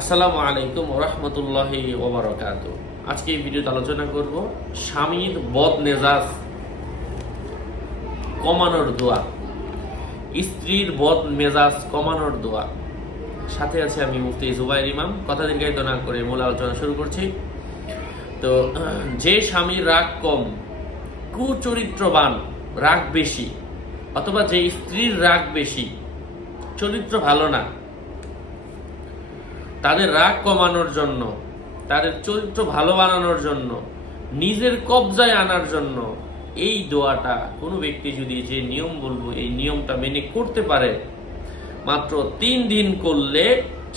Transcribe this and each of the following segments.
আসসালামু আলাইকুম রহমতুল্লাহি ওবরাকাত আজকে এই ভিডিওতে আলোচনা করব স্বামীর বদ মেজাজ কমানোর দোয়া। স্ত্রীর বদ মেজাজ কমানোর দোয়া। সাথে আছে আমি মুফতি জুবাইর ইমাম। কথা দীর্ঘায়িত না করে মূল আলোচনা শুরু করছি। তো, যে স্বামীর রাগ কম, কুচরিত্রবান, রাগ বেশি, অথবা যে স্ত্রীর রাগ বেশি, চরিত্র ভালো না তাদের রাগ কমানোর জন্য, তাদের চরিত্র ভালো বানানোর জন্য, নিজের কবজায় আনার জন্য এই দোয়াটা কোনো ব্যক্তি যদি যে নিয়ম বলব, এই নিয়মটা মেনে করতে পারে, মাত্র তিন দিন করলে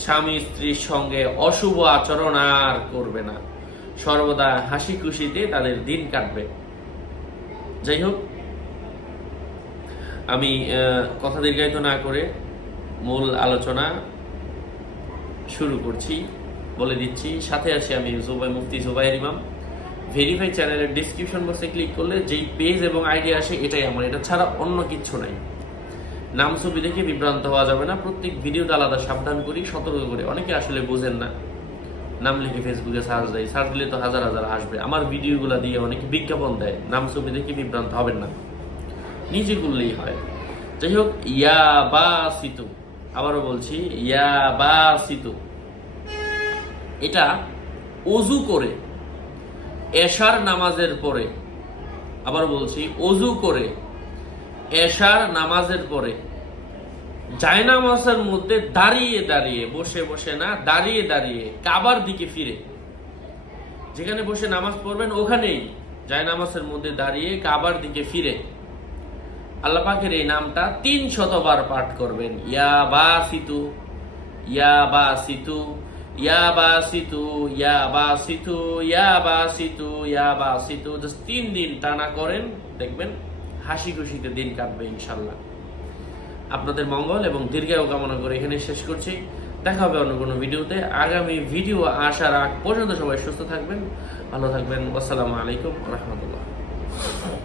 স্বামী স্ত্রীর সঙ্গে অশুভ আচরণ আর করবে না। সর্বদা হাসি খুশিতে তাদের দিন কাটবে। যাই হোক, আমি কথা দীর্ঘায়িত না করে মূল আলোচনা শুরু করছি, বলে দিচ্ছি। সাথে আছি আমি জোবাই মুফতি জুবাইর ইমাম। ভেরিফাই চ্যানেলের ডিসক্রিপশন বক্সে ক্লিক করলে যেই পেজ এবং আইডি আসে, এটাই আমার। এটা ছাড়া অন্য কিচ্ছু নাই। নাম, ছবি দেখে বিভ্রান্ত হওয়া যাবে না। প্রত্যেক ভিডিওতে আলাদা সাবধান করি, সতর্ক করে। অনেকে আসলে বোঝেন না। নাম লিখে ফেসবুকে সার্চ দেয়। সার্চ দিলে তো হাজার হাজার আসবে। আমার ভিডিওগুলো দিয়ে অনেকে বিজ্ঞাপন দেয়। নাম, ছবি দেখে বিভ্রান্ত হবেন না। নিজে করলেই হয়। যাই হোক ইয়া বা সিতু আবারও বলছি, ইয়া বা সিতু এটা অজু করে, এশার নামাজের পরে আবার বলছি, অজু করে, এশার নামাজের পরে, জায়নামাজের মধ্যে দাঁড়িয়ে দাঁড়িয়ে, বসে বসে না, দাঁড়িয়ে দাঁড়িয়ে, কাবার দিকে ফিরে। যেখানে বসে নামাজ পড়বেন, ওখানেই জায়নামাজের মধ্যে দাঁড়িয়ে, কাবার দিকে ফিরে। আল্লাহ পাকের এই নামটা তিন শতবার পাঠ করবেন। ইয়া বা সিতু ইয়া বা সিতু ইয়া বা সিতু ইয়া বা সিতু ইয়া বা সিতু ইয়া বা সিতু জাস্ট তিন দিন টানা করেন, দেখবেন হাসি খুশিতে দিন কাটবে ইনশাল্লাহ। আপনাদের মঙ্গল এবং দীর্ঘায়ু কামনা করে এখানে শেষ করছি। দেখা হবে অন্য কোনো ভিডিওতে। আগামী ভিডিও আসার আগ পর্যন্ত সবাই সুস্থ থাকবেন, ভালো থাকবেন। আসসালামু আলাইকুম রহমতুল্লাহ।